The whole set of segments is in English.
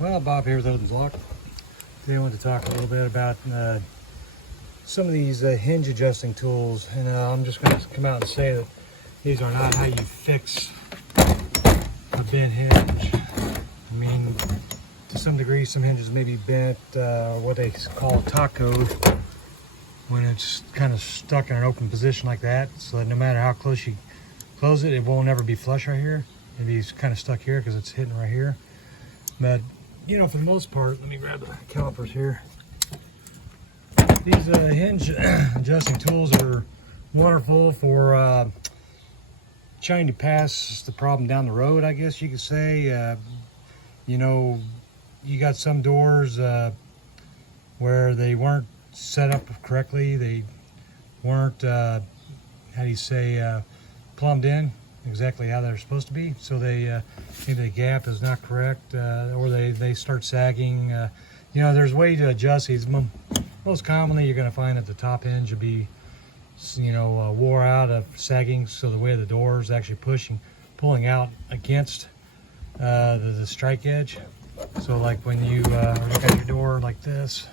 Well, Bob here with Odin's Lock. Today I want to talk a little bit about some of these hinge adjusting tools, and I'm just going to come out and say that these are not how you fix a bent hinge. I mean, to some degree, some hinges may be bent, what they call tacoed, when it's kind of stuck in an open position like that, so that no matter how close you close it, it won't ever be flush right here. It'll be kind of stuck here because it's hitting right here. But you know, for the most part, let me grab the calipers here. These hinge adjusting tools are wonderful for trying to pass the problem down the road, I guess you could say. You know, you got some doors where they weren't set up correctly. They weren't, how do you say, plumbed in exactly how they're supposed to be, so they maybe the gap is not correct, or they start sagging. You know, there's a way to adjust these. Most commonly, you're going to find that the top hinge will be, you know, wore out of sagging, so the way the door is actually pulling out against the strike edge. So like when you look at your door like this,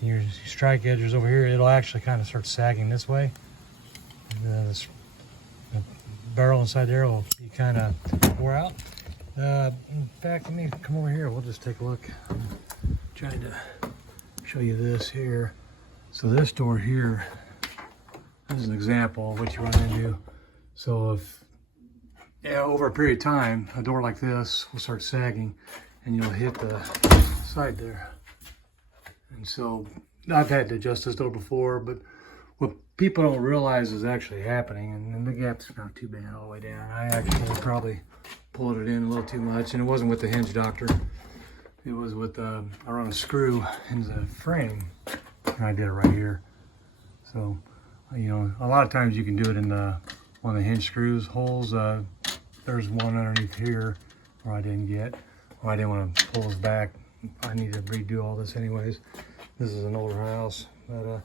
your strike edge is over here, it'll actually kind of start sagging this way. The barrel inside there will be kind of wore out. In fact, let me come over here. We'll just take a look. I'm trying to show you this here. So this door here, this is an example of what you run into. So if, yeah, over a period of time, a door like this will start sagging and you'll hit the side there. And so I've had to adjust this door before, but what people don't realize is actually happening, and the gap's not too bad all the way down. I actually probably pulled it in a little too much, and it wasn't with the hinge doctor. It was with, I run a screw in the frame, and I did it right here. So, you know, a lot of times you can do it in one of the hinge screws holes. There's one underneath here where I didn't get, or I didn't want to pull this back. I need to redo all this anyways. This is an older house, but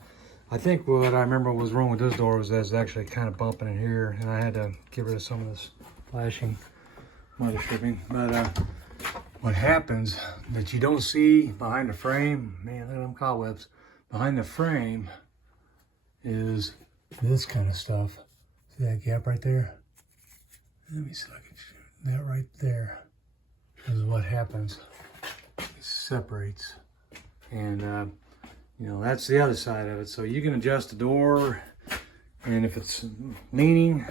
I think what I remember was wrong with this door was that it's actually kind of bumping in here, and I had to get rid of some of this flashing mother stripping. But what happens that you don't see behind the frame, man, look at them cobwebs. Behind the frame is this kind of stuff. See that gap right there? Let me see if I can shoot that right there. This is what happens. It separates. And you know, that's the other side of it. So you can adjust the door, and if it's leaning,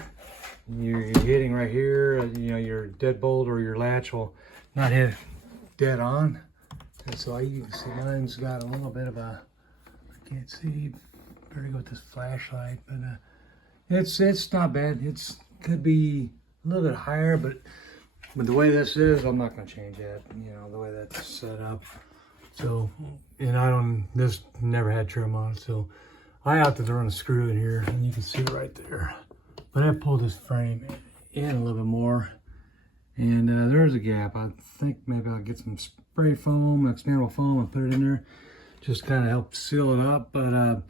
you're hitting right here, you know, your deadbolt or your latch will not hit dead on. And so you can see mine's got a little bit of a, I can't see very good with this flashlight, but it's not bad. It's could be a little bit higher, but with the way this is, I'm not going to change that. You know, the way that's set up. So, and this never had trim on it, so I opted to run a screw in here, and you can see it right there. But I pulled this frame in a little bit more, and there's a gap. I think maybe I'll get some spray foam, expandable foam, and put it in there, just kind of help seal it up. But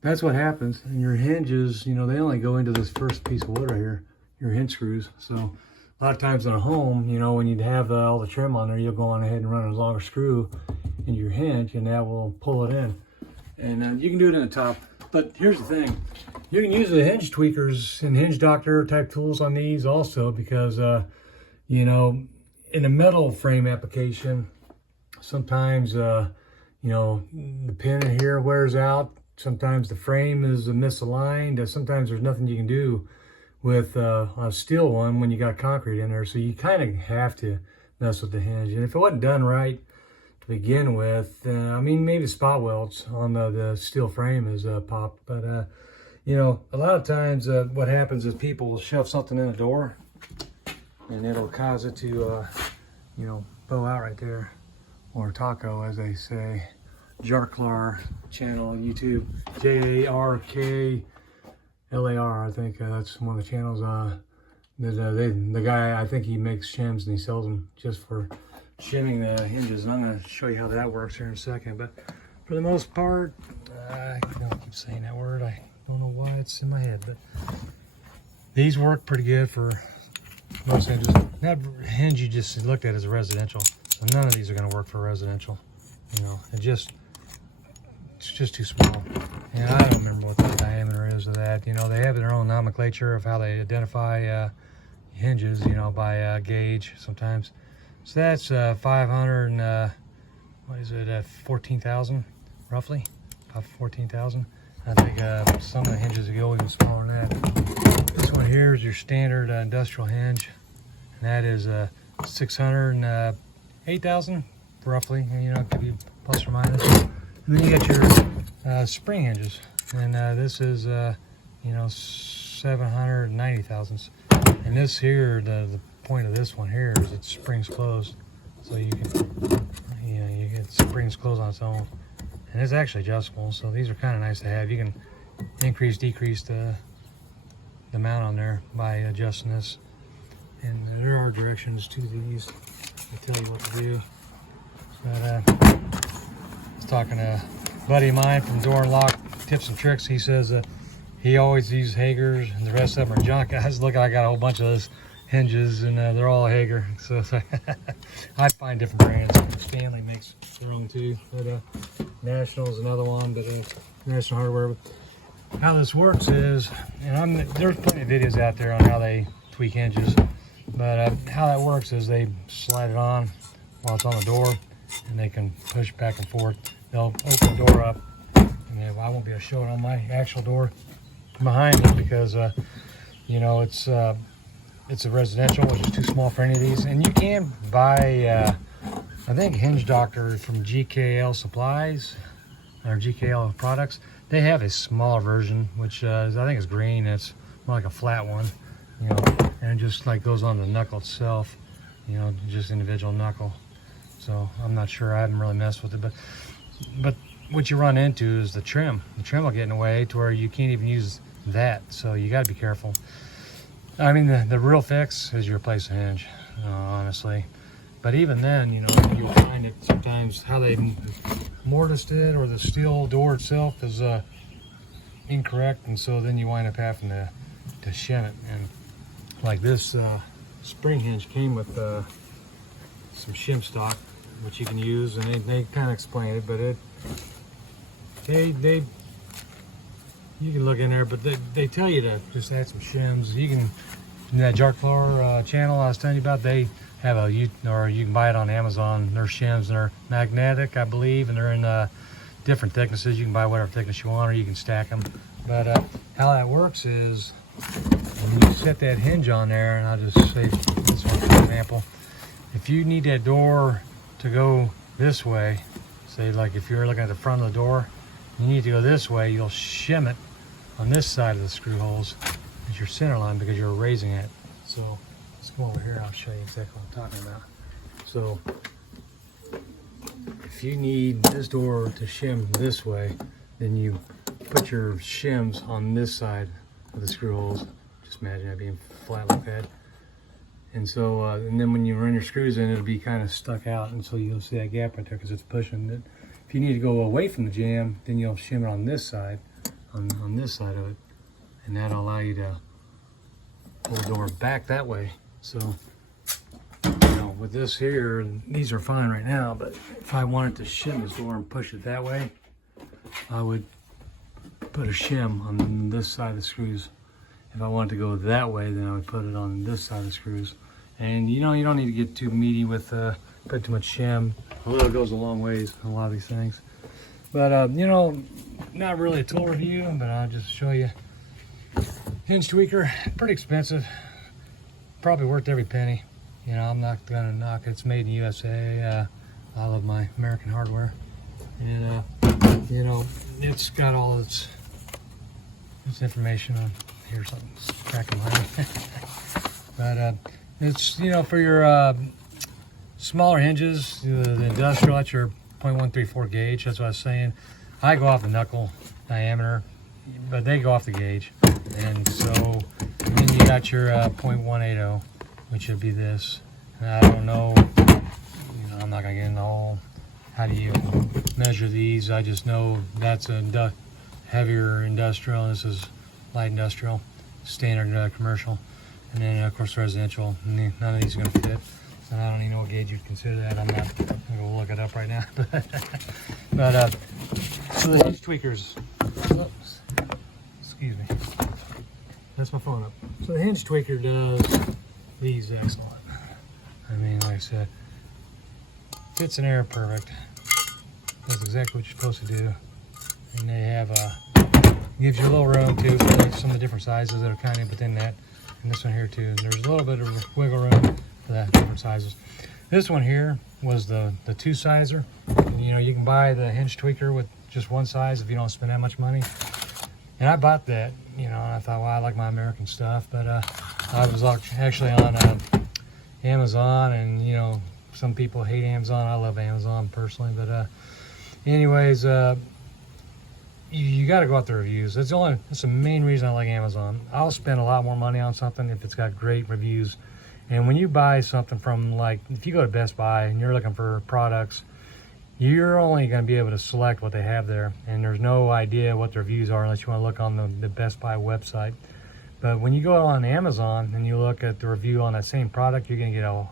that's what happens. And your hinges, you know, they only go into this first piece of wood right here, your hinge screws. So a lot of times in a home, you know, when you have all the trim on there, you'll go on ahead and run a longer screw in your hinge, and that will pull it in. And you can do it in the top. But here's the thing, you can use the hinge tweakers and hinge doctor type tools on these also, because you know, in a metal frame application, sometimes you know, the pin in here wears out, sometimes the frame is misaligned, sometimes there's nothing you can do with a steel one when you got concrete in there. So you kind of have to mess with the hinge, and if it wasn't done right to begin with, I mean, maybe spot welds on the steel frame is popped, but you know, a lot of times what happens is people will shove something in the door, and it'll cause it to you know, bow out right there, or taco as they say. Jarklar channel on YouTube, Jarklar, I think that's one of the channels. The guy, I think he makes shims and he sells them just for shimming the hinges, and I'm going to show you how that works here in a second. But for the most part, I keep saying that word, I don't know why it's in my head, but these work pretty good for most hinges. That hinge you just looked at is a residential, So none of these are going to work for residential. You know, it's just too small. And I don't remember what the diameter is of that. You know, they have their own nomenclature of how they identify hinges, you know, by gauge sometimes. So that's 500 and what is it, 14,000 roughly, about 14,000. I think some of the hinges go even smaller than that. This one here is your standard industrial hinge, and that is 608,000 roughly. And, you know, it could be plus or minus. And then you got your spring hinges, and this is you know, 790 thousandths. And this here, the point of this one here is it springs closed, so you can, you know, you get springs closed on its own, and it's actually adjustable. So these are kind of nice to have. You can increase, decrease the amount on there by adjusting this. And there are directions to these. They tell you what to do. But I was talking to a buddy of mine from Door and Lock Tips and Tricks. He says he always uses Hager's, and the rest of them are junk. Guys, look, I got a whole bunch of those hinges, and they're all Hager. So I find different brands. Stanley makes their own too. But National is another one, but National Hardware. How this works is, and there's plenty of videos out there on how they tweak hinges, but how that works is they slide it on while it's on the door, and they can push back and forth. They'll open the door up, and I won't be able to show it on my actual door behind me because you know, it's a residential, which is too small for any of these. And you can buy I think Hinge Doctor from GKL Supplies or GKL Products. They have a smaller version, which I think is green. It's more like a flat one, you know, and it just like goes on the knuckle itself, you know, just individual knuckle. So I'm not sure, I haven't really messed with it, but what you run into is the trim. The trim will get in the way to where you can't even use that, so you got to be careful. I mean, the real fix is you replace the hinge, honestly. But even then, you know, you find it sometimes how they mortised it, or the steel door itself is incorrect, and so then you wind up having to shim it. And like this spring hinge came with some shim stock, which you can use, and they kind of explain it, but you can look in there, but they tell you to just add some shims. You can, in that Jarklar channel I was telling you about, they have or you can buy it on Amazon. They're shims, and they're magnetic, I believe, and they're in different thicknesses. You can buy whatever thickness you want, or you can stack them. But how that works is when you set that hinge on there, and I'll just say this one for example, if you need that door to go this way, say like if you're looking at the front of the door, you need to go this way, you'll shim it on this side of the screw holes as your center line because you're raising it. So let's go over here, I'll show you exactly what I'm talking about. So if you need this door to shim this way, then you put your shims on this side of the screw holes. Just imagine it being flat like that. And so, and then when you run your screws in, it'll be kind of stuck out, and so you'll see that gap right there because it's pushing it. If you need to go away from the jam, then you'll shim it on this side, on this side of it, and that'll allow you to pull the door back that way. So, you know, with this here, these are fine right now, but if I wanted to shim this door and push it that way, I would put a shim on this side of the screws. If I wanted to go that way, then I would put it on this side of the screws. And you know, you don't need to get too meaty with put too much shim. A little goes a long ways on a lot of these things. But you know, not really a tool review, but I'll just show you. Hinge tweaker, pretty expensive. Probably worth every penny. You know, I'm not gonna knock it. It's made in USA. I love my American hardware, and you know, it's got all its information on here. Something's cracking behind me. But it's, you know, for your smaller hinges, the industrial, that's your 0.134 gauge. That's what I was saying. I go off the knuckle diameter, but they go off the gauge. And so then you got your 0.180, which would be this. And I don't know, you know, I'm not gonna get into all how do you measure these. I just know that's a heavier industrial, and this is light industrial, standard commercial. And then of course residential, none of these are gonna fit. And I don't even know what gauge you'd consider that. I'm not going to look it up right now. But so the hinge tweakers, oops, excuse me, that's my phone up. So the hinge tweaker does these excellent. I mean, like I said, fits in there perfect. Does exactly what you're supposed to do. And they have gives you a little room too for some of the different sizes that are kind of within that. And this one here too. There's a little bit of wiggle room for that different sizes. This one here was the 2-sizer. You know, you can buy the hinge tweaker with just one size if you don't spend that much money. And I bought that, you know, and I thought, well, I like my American stuff, but I was actually on Amazon, and you know, some people hate Amazon. I love Amazon personally, but anyways, you got to go out the reviews. That's the main reason I like Amazon. I'll spend a lot more money on something if it's got great reviews. And when you buy something from, like, if you go to Best Buy and you're looking for products, you're only going to be able to select what they have there, and there's no idea what the reviews are unless you want to look on the Best Buy website. But when you go on Amazon and you look at the review on that same product, you're going to get a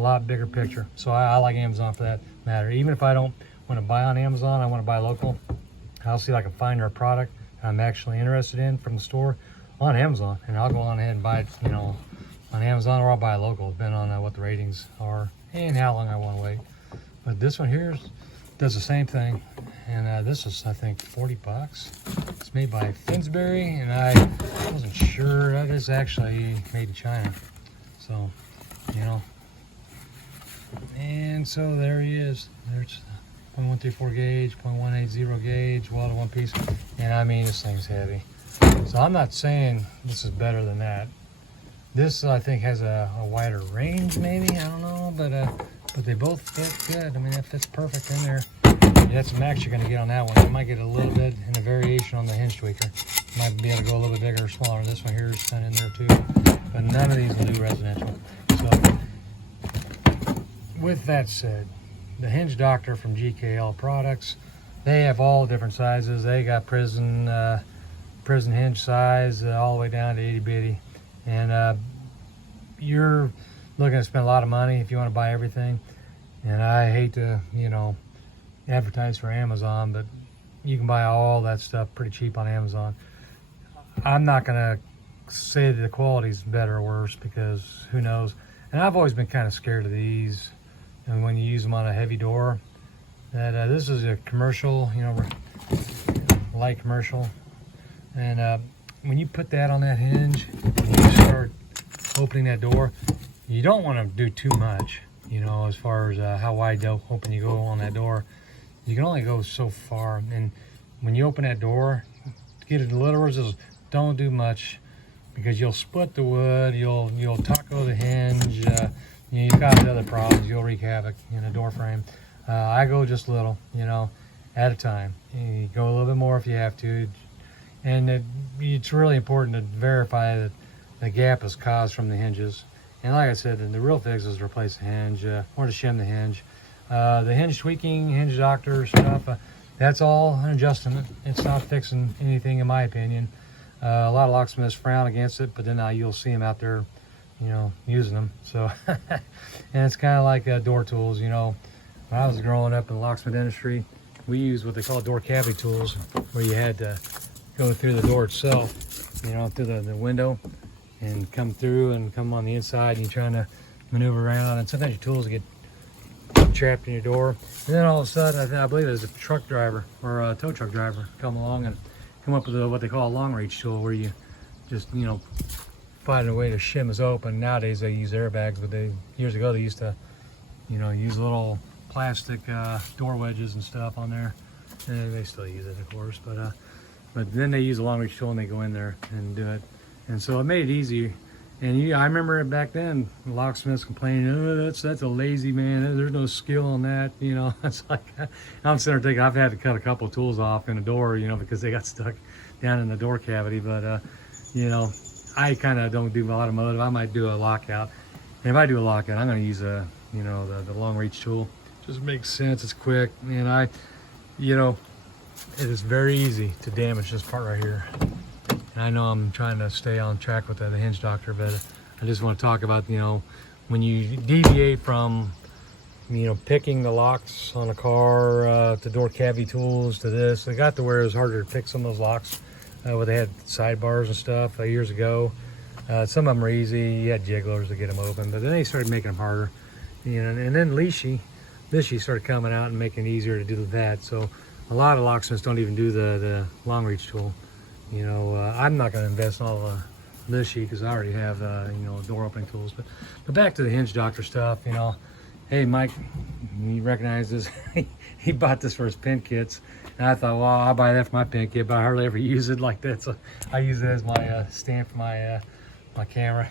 lot bigger picture. So I like Amazon for that matter. Even if I don't want to buy on Amazon, I want to buy local, I'll see if I can find a product I'm actually interested in from the store on Amazon, and I'll go on ahead and buy it, you know, on Amazon, or I'll buy it local, depending on what the ratings are and how long I want to wait. But this one here does the same thing, and this is, I think, 40 bucks. It's made by Finsbury, and I wasn't sure. That is actually made in China. So, you know. And so there he is. There's 0.134 gauge, 0.180 gauge, welded one piece. And I mean, this thing's heavy. So I'm not saying this is better than that. This, I think, has a wider range, maybe. I don't know, but they both fit good. I mean, that fits perfect in there. That's the max you're going to get on that one. You might get a little bit in a variation on the hinge tweaker. You might be able to go a little bit bigger or smaller. This one here is kind of in there too. But none of these will do residential. So, with that said, the Hinge Doctor from GKL Products, they have all different sizes. They got prison hinge size all the way down to itty bitty. And you're looking to spend a lot of money if you want to buy everything. And I hate to, you know, advertise for Amazon, but you can buy all that stuff pretty cheap on Amazon. I'm not going to say that the quality's better or worse, because who knows. And I've always been kind of scared of these. And when you use them on a heavy door, that this is a commercial, you know, light commercial. And when you put that on that hinge, and you start opening that door, you don't want to do too much, you know, as far as how wide open you go on that door. You can only go so far. And when you open that door, to get it in little words, is don't do much, because you'll split the wood, you'll taco the hinge, you've got other problems, you'll wreak havoc in a door frame. I go just a little, you know, at a time. You go a little bit more if you have to. And it's really important to verify that the gap is caused from the hinges. And like I said, the real fix is to replace the hinge or to shim the hinge. The hinge tweaking, hinge doctor stuff, that's all an adjustment. It's not fixing anything, in my opinion. A lot of locksmiths frown against it, but then you'll see them out there, you know, using them. So, and it's kind of like door tools, you know. When I was growing up in the locksmith industry, we used what they call door cavity tools, where you had to go through the door itself, you know, through the window, and come through and come on the inside, and you're trying to maneuver around, and sometimes your tools get trapped in your door. And then all of a sudden, I believe it was a truck driver or a tow truck driver come along and come up with what they call a long reach tool, where you just, you know, find a way to shim is open. Nowadays they use airbags, but years ago they used to, you know, use little plastic door wedges and stuff on there. And they still use it, of course, but then they use a long reach tool and they go in there and do it. And so it made it easy. And I remember it back then, locksmiths complaining, oh, that's a lazy man, there's no skill in that, you know. It's like, I'm sitting there thinking, I've had to cut a couple of tools off in a door, you know, because they got stuck down in the door cavity. But, you know, I kind of don't do a lot of motive. I might do a lockout. And if I do a lockout, I'm going to use you know, the long reach tool. Just makes sense, it's quick. And you know, it is very easy to damage this part right here. And I know I'm trying to stay on track with the hinge doctor, but I just want to talk about, you know, when you deviate from, you know, picking the locks on a car to door cavity tools to this, they got to where it was harder to pick some of those locks where they had sidebars and stuff years ago. Some of them were easy. You had jigglers to get them open, but then they started making them harder. You know, and then Lishy started coming out and making it easier to do that. So a lot of locksmiths don't even do the long reach tool. You know, I'm not going to invest in all Lishy because I already have you know, door opening tools. But back to the Hinge Doctor stuff. You know, hey Mike, you recognize this? He bought this for his pin kits, and I thought, well, I'll buy that for my pin kit, but I hardly ever use it like that. So I use it as my stand for my my camera.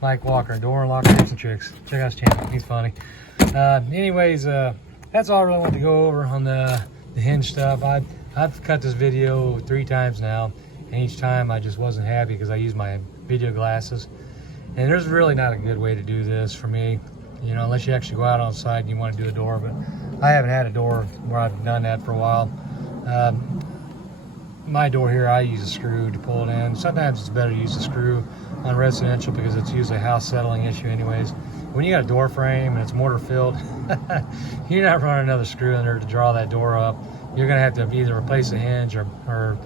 Mike Walker, door and lock tips and tricks. Check out his channel, he's funny. Anyways, that's all I really wanted to go over on the Hinge stuff. I've cut this video 3 times now, and each time I just wasn't happy because I used my video glasses. And there's really not a good way to do this for me, you know, unless you actually go out on site and you want to do a door. But I haven't had a door where I've done that for a while. My door here, I use a screw to pull it in. Sometimes it's better to use a screw on residential because it's usually a house settling issue anyways. When you got a door frame and it's mortar filled, you're not running another screw in there to draw that door up. You're gonna have to either replace a hinge or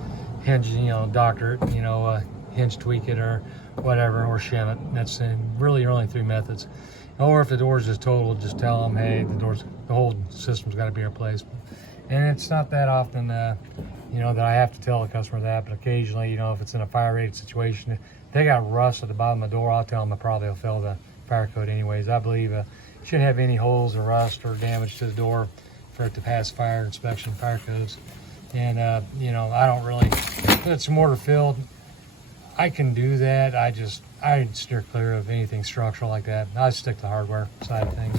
hinge, you know, doctor it, you know, hinge tweak it or whatever, or shim it. That's really your only 3 methods. Or if the door's just total, just tell them, hey, the whole system's got to be replaced. And it's not that often, you know, that I have to tell the customer that, but occasionally, you know, if it's in a fire rated situation, if they got rust at the bottom of the door, I'll tell them I probably will fail the fire code anyways. I believe it shouldn't have any holes or rust or damage to the door for it to pass fire inspection, fire codes. And, you know, I don't really, if it's mortar filled, I can do that. I steer clear of anything structural like that. I stick to the hardware side of things.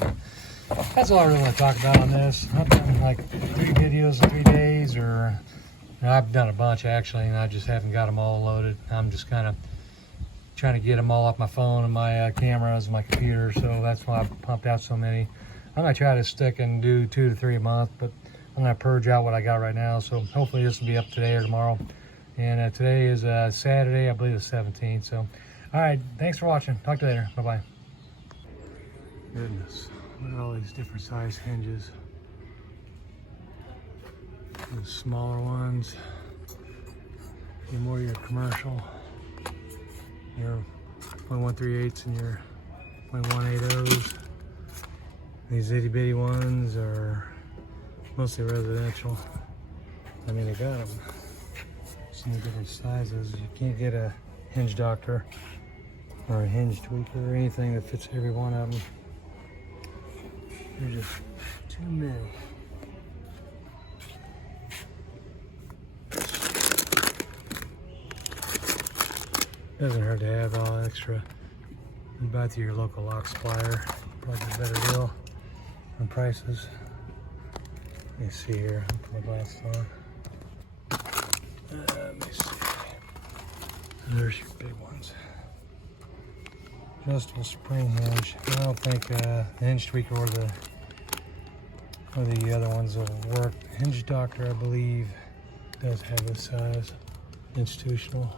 That's all I really want to talk about on this. I've done like 3 videos in 3 days, or you know, I've done a bunch actually, and I just haven't got them all loaded. I'm just kind of trying to get them all off my phone and my cameras and my computer, so that's why I've pumped out so many. I'm going to try to stick and do 2 to 3 a month, but I'm going to purge out what I got right now, so hopefully this will be up today or tomorrow. And today is Saturday, I believe the 17th. So, all right, thanks for watching. Talk to you later. Bye-bye. Goodness, look at all these different size hinges. The smaller ones, your more your commercial, your 0.138s and your 0.180s. These itty bitty ones are mostly residential. I mean, they got them. So many different sizes. You can't get a hinge doctor or a hinge tweaker or anything that fits every one of them. There's just too many. Doesn't hurt to have all extra. You buy through your local lock supplier. Probably a better deal on prices. Let me see here. I'll put my glasses on. Let me see. There's your big ones. Adjustable spring hinge. I don't think the hinge tweaker or the other ones will work. Hinge doctor, I believe, does have this size. Institutional,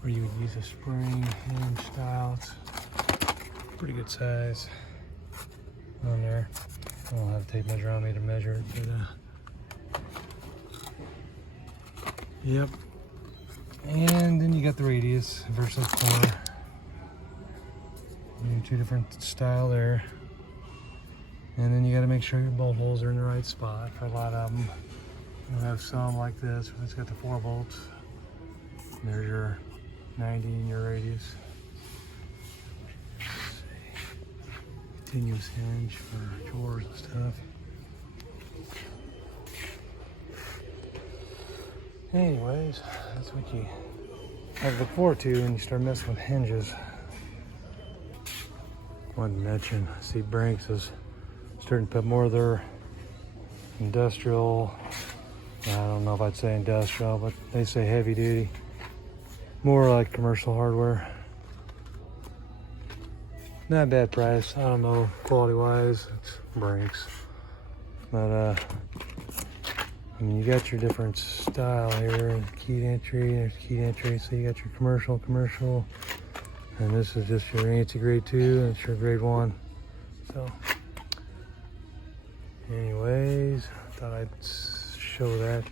where you would use a spring hinge style. It's pretty good size on there. I don't have a tape measure on me to measure it, but yep. And then you got the radius versus corner. You do 2 different style there. And then you got to make sure your bolt holes are in the right spot for a lot of them. You'll have some like this, where it's got the 4 bolts. And there's your 90 in your radius. Let's see. Continuous hinge for drawers and stuff. Anyways, that's what you have to look forward to when you start messing with hinges. Wanted to mention, I see Bearings is starting to put more of their industrial, I don't know if I'd say industrial, but they say heavy duty, more like commercial hardware. Not a bad price. I don't know quality wise, it's Bearings, but I mean, you got your different style here. Keyed entry, there's keyed entry. So you got your commercial. And this is just your ANSI grade 2 and it's your grade 1. So anyways, I thought I'd show that.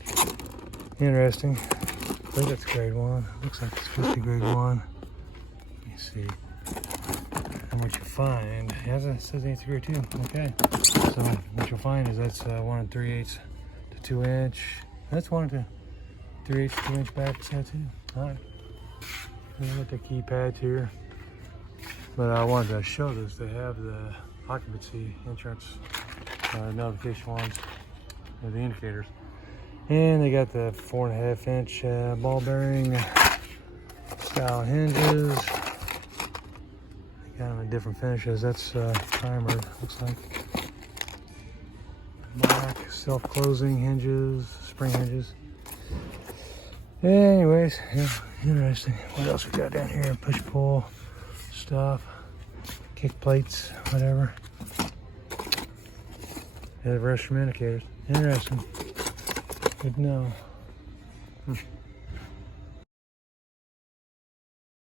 Interesting. I think that's grade 1. Looks like it's supposed to be grade 1. Let me see. And what you find, yes, it says ANSI grade 2. Okay. So what you'll find is that's 1 3/8 to 2 inch. That's 1 3/8 to 2 inch back set too. Alright. Got the keypads here. But I wanted to show this. They have the occupancy insurance notification ones, the indicators. And they got the 4.5 inch ball bearing style hinges. They got them in different finishes. That's primer, looks like. Black, self-closing hinges, spring hinges. Anyways, yeah, interesting. What else we got down here? Push-pull stuff, kick plates, whatever. Yeah, the restroom indicators. Interesting. Good to know.